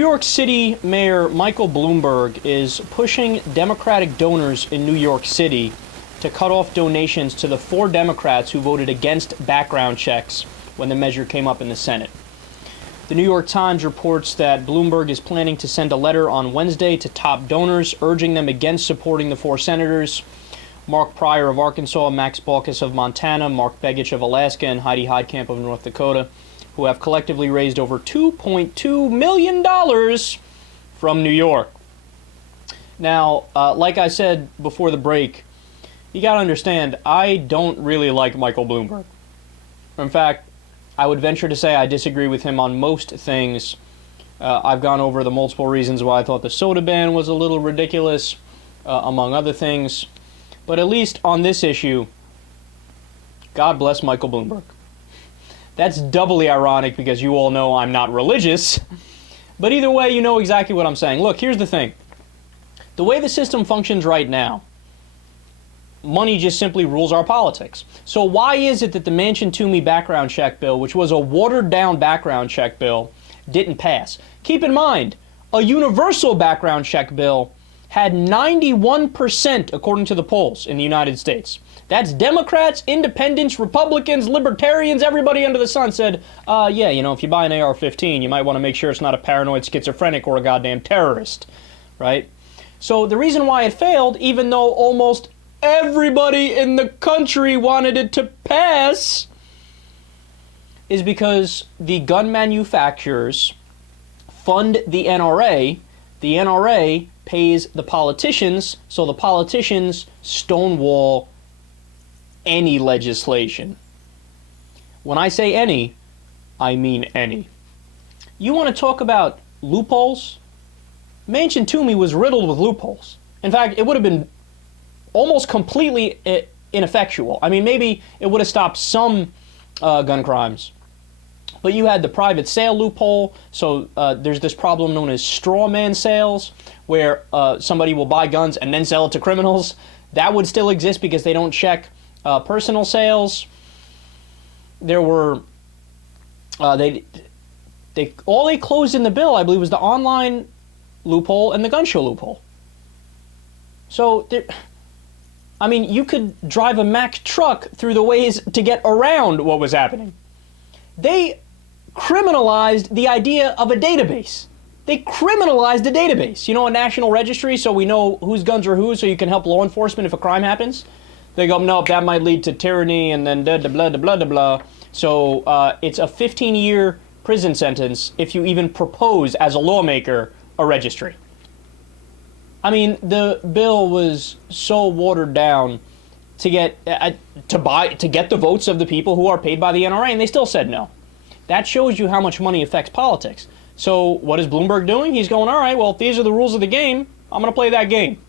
New York City Mayor Michael Bloomberg is pushing Democratic donors in New York City to cut off donations to the 4 Democrats who voted against background checks when the measure came up in the Senate. The New York Times reports that Bloomberg is planning to send a letter on Wednesday to top donors, urging them against supporting the 4 senators: Mark Pryor of Arkansas, Max Baucus of Montana, Mark Begich of Alaska, and Heidi Heitkamp of North Dakota, who have collectively raised over $2.2 million from New York. Now, like I said before the break, you got to understand, I don't really like Michael Bloomberg. In fact, I would venture to say I disagree with him on most things. I've gone over the multiple reasons why I thought the soda ban was a little ridiculous, among other things. But at least on this issue, God bless Michael Bloomberg. That's doubly ironic because you all know I'm not religious. But either way, you know exactly what I'm saying. Look, here's the thing. The way the system functions right now, money just simply rules our politics. So why is it that the Manchin-Toomey background check bill, which was a watered-down background check bill, didn't pass? Keep in mind, a universal background check bill had 91%, according to the polls, in the United States. That's Democrats, Independents, Republicans, Libertarians, everybody under the sun said, yeah, you know, if you buy an AR-15, you might want to make sure it's not a paranoid schizophrenic or a goddamn terrorist, right? So the reason why it failed, even though almost everybody in the country wanted it to pass, is because the gun manufacturers fund the NRA. The NRA pays the politicians, so the politicians stonewall any legislation. When I say any, I mean any. You want to talk about loopholes? Manchin-Toomey was riddled with loopholes. In fact, it would have been almost completely ineffectual. I mean, maybe it would have stopped some gun crimes. But you had the private sale loophole, so there's this problem known as straw man sales, where somebody will buy guns and then sell it to criminals. That would still exist because they don't check personal sales. There were, all they closed in the bill, I believe, was the online loophole and the gun show loophole. So, I mean, you could drive a Mack truck through the ways to get around what was happening. They criminalized the idea of a database. They criminalized a database. You know, a national registry, so we know whose guns are whose, so you can help law enforcement if a crime happens. They go, no, that might lead to tyranny, and then blah. So it's a 15-year prison sentence if you even propose as a lawmaker a registry. I mean, the bill was so watered down to get the votes of the people who are paid by the NRA, and they still said no. That shows you how much money affects politics. So what is Bloomberg doing? He's going, all right, well, if these are the rules of the game, I'm going to play that game.